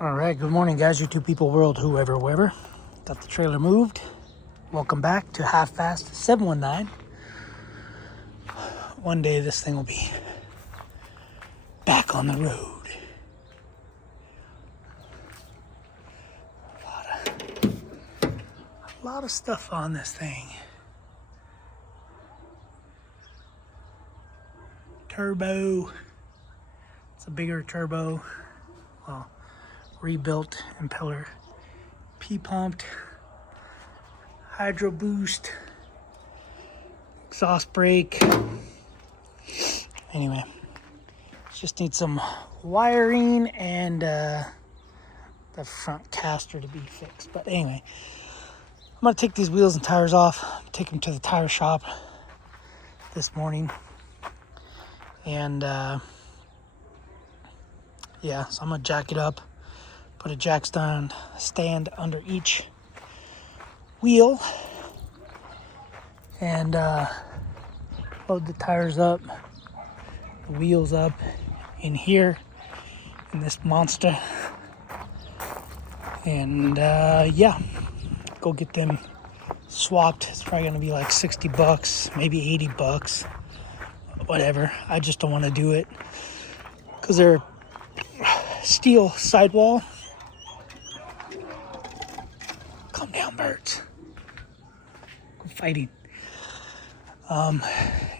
All right, good morning, guys. You two people, world, whoever. Got the trailer moved. Welcome back to Half Fast 719. One day this thing will be back on the road. A lot of stuff on this thing. Turbo. It's a bigger turbo. Well, rebuilt impeller. P-pumped. Hydro boost. Exhaust brake. Anyway, just need some wiring and the front caster to be fixed. But anyway, I'm gonna take these wheels and tires off, take them to the tire shop this morning, and yeah, so I'm gonna jack it up, put a jack stand under each wheel, and load the tires up, the wheels up in here in this monster, and yeah, go get them swapped. It's probably gonna be like $60, maybe $80, whatever. I just don't want to do it because they're steel sidewall. Calm down, birds. Go fighting.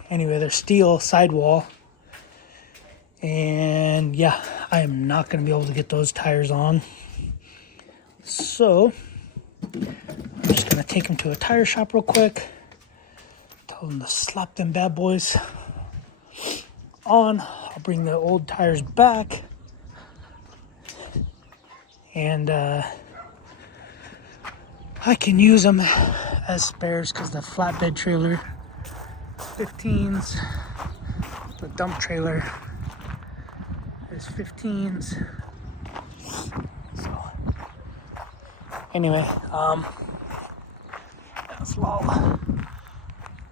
Anyway, they're steel sidewall, and yeah, I am not going to be able to get those tires on. So I'm just going to take them to a tire shop real quick. Tell them to slap them bad boys on. I'll bring the old tires back, and I can use them as spares because the flatbed trailer 15s, the dump trailer is 15s. So anyway, that's a lot of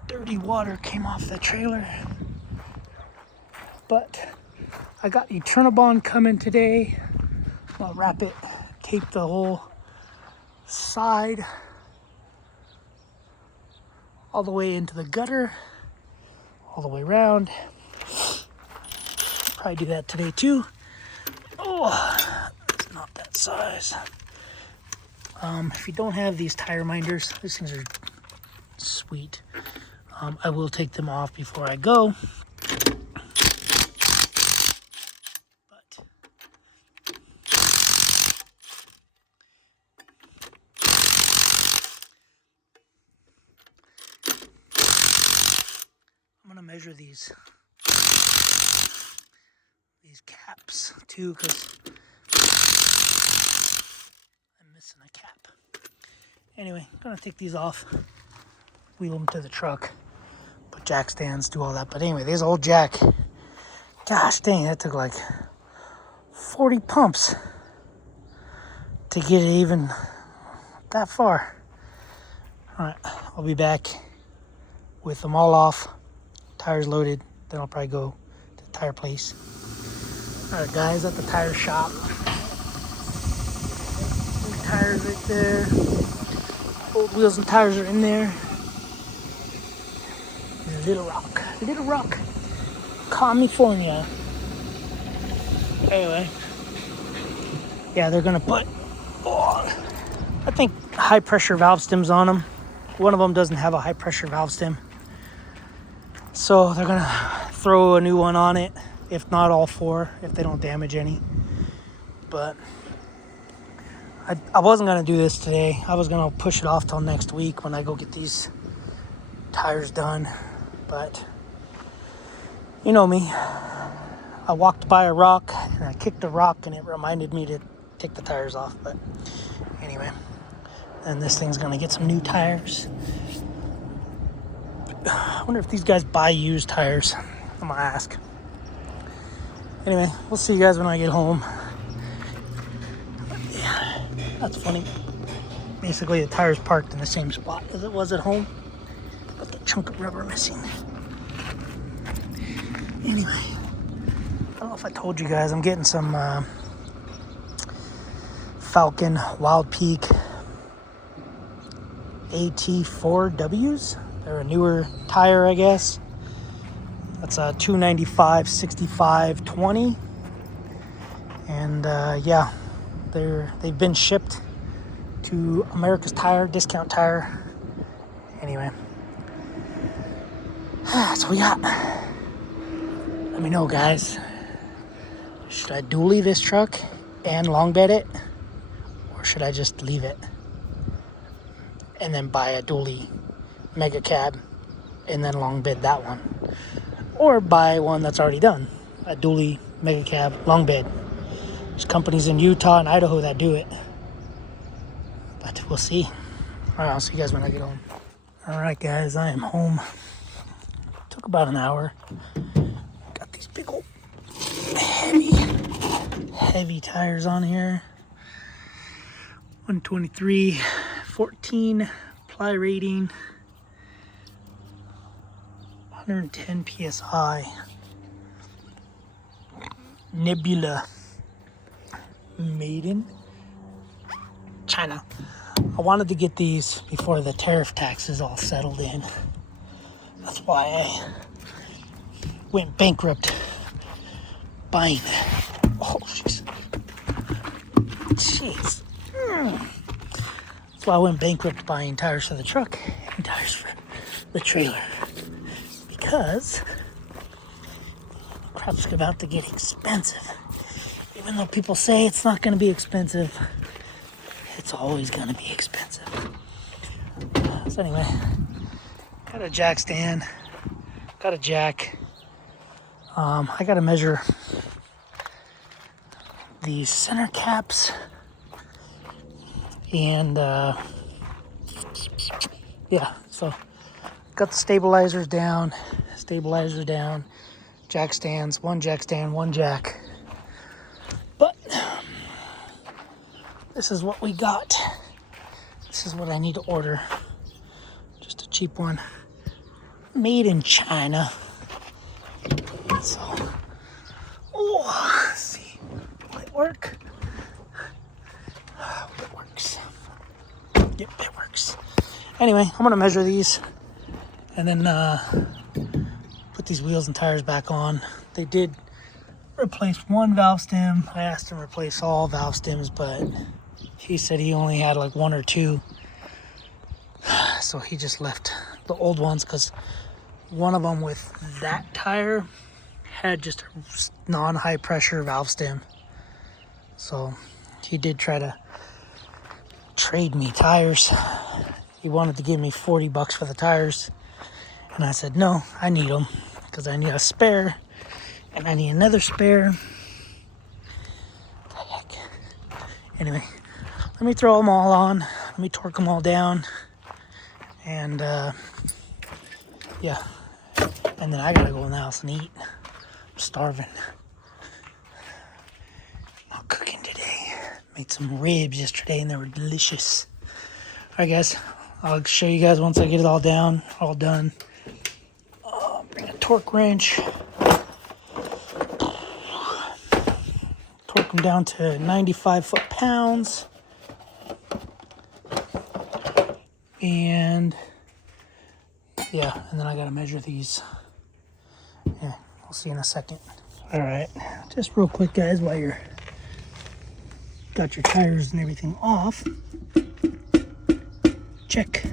dirty water came off the trailer, but I got Eternabond coming today. I'll wrap it, tape the whole side all the way into the gutter, all the way around. Probably do that today too. Oh, it's not that size. If you don't have these tire minders, these things are sweet. I will take them off before I go. But I'm gonna measure these caps too, because I'm missing a cap. Anyway, I'm gonna take these off, wheel them to the truck, put jack stands, do all that. But anyway, there's old jack. Gosh dang, that took like 40 pumps to get it even that far. All right, I'll be back with them all off, tires loaded, then I'll probably go to the tire place. All right, guys, at the tire shop. New tires right there. Old wheels and tires are in there. Little Rock, California. Anyway, yeah, they're gonna put, I think, high pressure valve stems on them. One of them doesn't have a high pressure valve stem, so they're gonna throw a new one on it, if not all four, if they don't damage any. But I wasn't gonna do this today. I was gonna push it off till next week when I go get these tires done. But you know me, I walked by a rock and I kicked a rock and it reminded me to take the tires off. But anyway, then this thing's gonna get some new tires. I wonder if these guys buy used tires. I'm gonna ask. Anyway, we'll see you guys when I get home. Yeah, that's funny. Basically, the tire's parked in the same spot as it was at home, but the chunk of rubber missing. Anyway, I don't know if I told you guys, I'm getting some Falcon Wild Peak AT4Ws. They're a newer tire, I guess. That's a 295 65 20. And yeah, they've been shipped to America's Tire, Discount Tire. Anyway, that's what we got. Let me know, guys. Should I dually this truck and long bed it? Or should I just leave it and then buy a dually mega cab and then long bed that one? Or buy one that's already done, a dually mega cab long bed. There's companies in Utah and Idaho that do it. But we'll see. All right, I'll see you guys when I get home. All right, guys, I am home. Took about an hour. Got these big old heavy tires on here. 123, 14 ply rating, 110 psi. Nebula, made in China. I wanted to get these before the tariff taxes all settled in. That's why I went bankrupt buying. Oh, jeez. Jeez. That's why I went bankrupt buying tires for the truck and tires for the trailer. Because crap's about to get expensive. Even though people say it's not going to be expensive, it's always going to be expensive. So anyway, got a jack stand, got a jack. I got to measure these center caps, and yeah, so got the stabilizers down, jack stands, one jack stand, one jack. But this is what we got. This is what I need to order. Just a cheap one, made in China. So, oh, let's see, will it work? Oh, it works. Yep, it works. Anyway, I'm gonna measure these and then put these wheels and tires back on. They did replace one valve stem. I asked him to replace all valve stems, but he said he only had like one or two. So he just left the old ones because one of them with that tire had just a non-high pressure valve stem. So he did try to trade me tires. He wanted to give me $40 for the tires. And I said, no, I need them because I need a spare and I need another spare. What the heck? Anyway, let me throw them all on. Let me torque them all down. And yeah. And then I gotta go in the house and eat. I'm starving. Not cooking today. Made some ribs yesterday and they were delicious. Alright guys, I'll show you guys once I get it all down, all done. Bring a torque wrench. Torque them down to 95 foot-pounds. And yeah, and then I gotta measure these. Yeah, I'll see you in a second. All right, just real quick, guys, while you're got your tires and everything off, check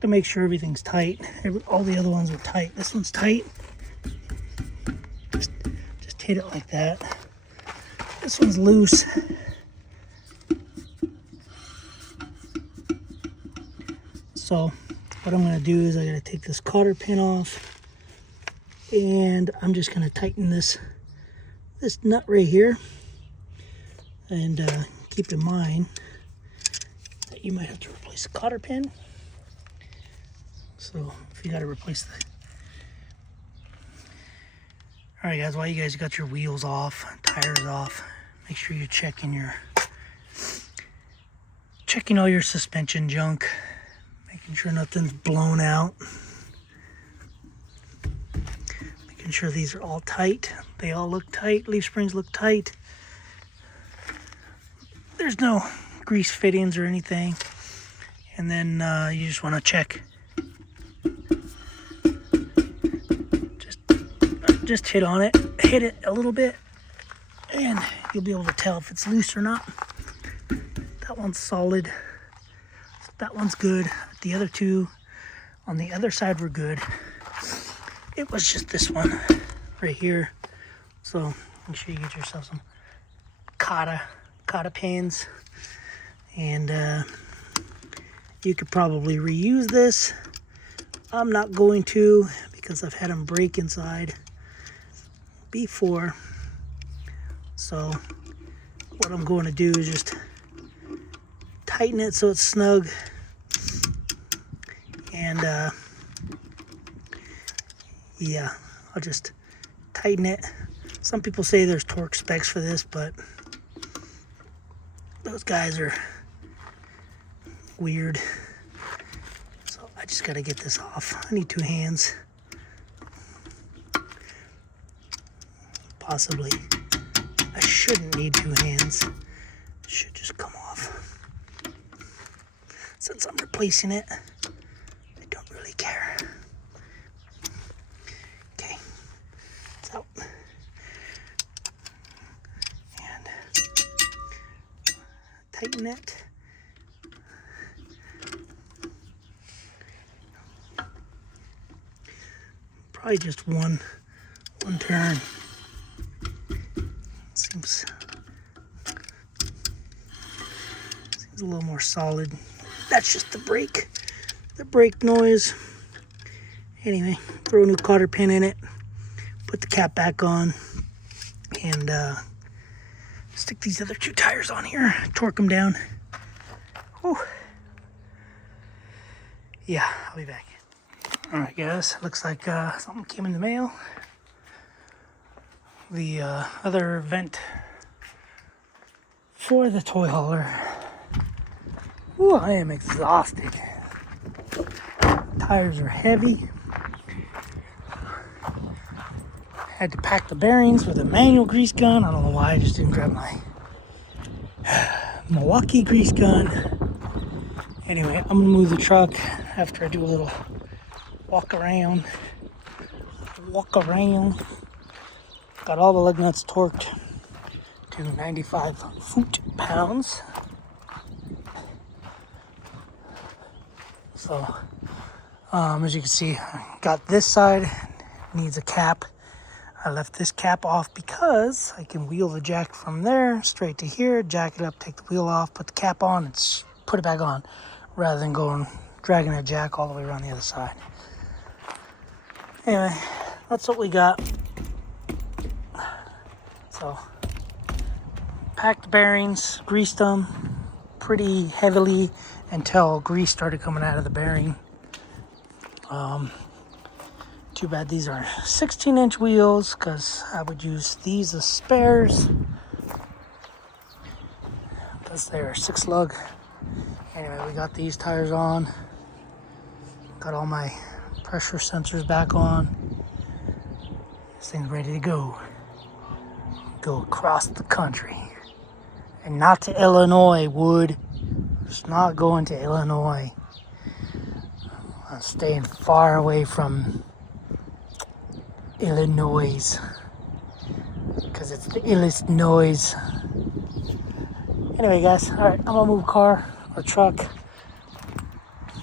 to make sure everything's tight. All the other ones are tight. This one's tight. Just hit it like that. This one's loose. So what I'm going to do is I got to take this cotter pin off, and I'm just going to tighten this nut right here. And keep in mind that you might have to replace the cotter pin. So if you got to replace the... All right, guys, while you guys got your wheels off, tires off, make sure you're checking all your suspension junk. Making sure nothing's blown out. Making sure these are all tight. They all look tight. Leaf springs look tight. there's no grease fittings or anything. And then you just want to check. Just hit on it, hit it a little bit, and you'll be able to tell if it's loose or not. That one's solid. That one's good. The other two on the other side were good. It was just this one right here. So make sure you get yourself some cotta pins, and you could probably reuse this. I'm not going to, because I've had them break inside before. So what I'm going to do is just tighten it so it's snug, and yeah, I'll just tighten it. Some people say there's torque specs for this, but those guys are weird. So I just got to get this off. I need 2 hands. Possibly. I shouldn't need 2 hands. It should just come off. Since I'm replacing it, I don't really care. Okay. It's out. And tighten it. Probably just one turn. Seems a little more solid. That's just the brake noise. Anyway, throw a new cotter pin in it, put the cap back on, and stick these other 2 tires on here, torque them down. Whew. Yeah, I'll be back. All right, guys, looks like something came in the mail. The other vent for the toy hauler. Ooh, I am exhausted. Tires are heavy. Had to pack the bearings with a manual grease gun. I don't know why I just didn't grab my Milwaukee grease gun. Anyway, I'm gonna move the truck after I do a little walk around. Got all the lug nuts torqued to 95 foot-pounds. So, as you can see, I got this side, needs a cap. I left this cap off because I can wheel the jack from there straight to here, jack it up, take the wheel off, put the cap on, and put it back on, rather than dragging that jack all the way around the other side. Anyway, that's what we got. So, packed the bearings, greased them pretty heavily until grease started coming out of the bearing. Too bad these are 16-inch wheels, because I would use these as spares, because they're 6 lug. Anyway, we got these tires on. Got all my pressure sensors back on. This thing's ready to go. Go across the country. And not to Illinois, Wood. It's not going to Illinois. I'm staying far away from Illinois, because it's the illest noise. Anyway, guys, alright, I'm gonna move car or truck.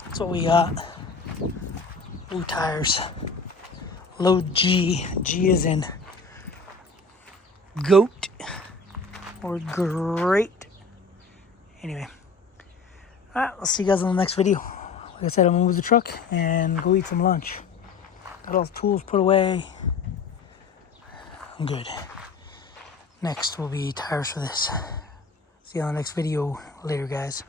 That's what we got. New tires. Load G. G is in goat or great. Anyway, alright, I'll see you guys on the next video. Like I said, I'm gonna move the truck and go eat some lunch. Got all the tools put away. I'm good. Next will be tires for this. See you on the next video later, guys.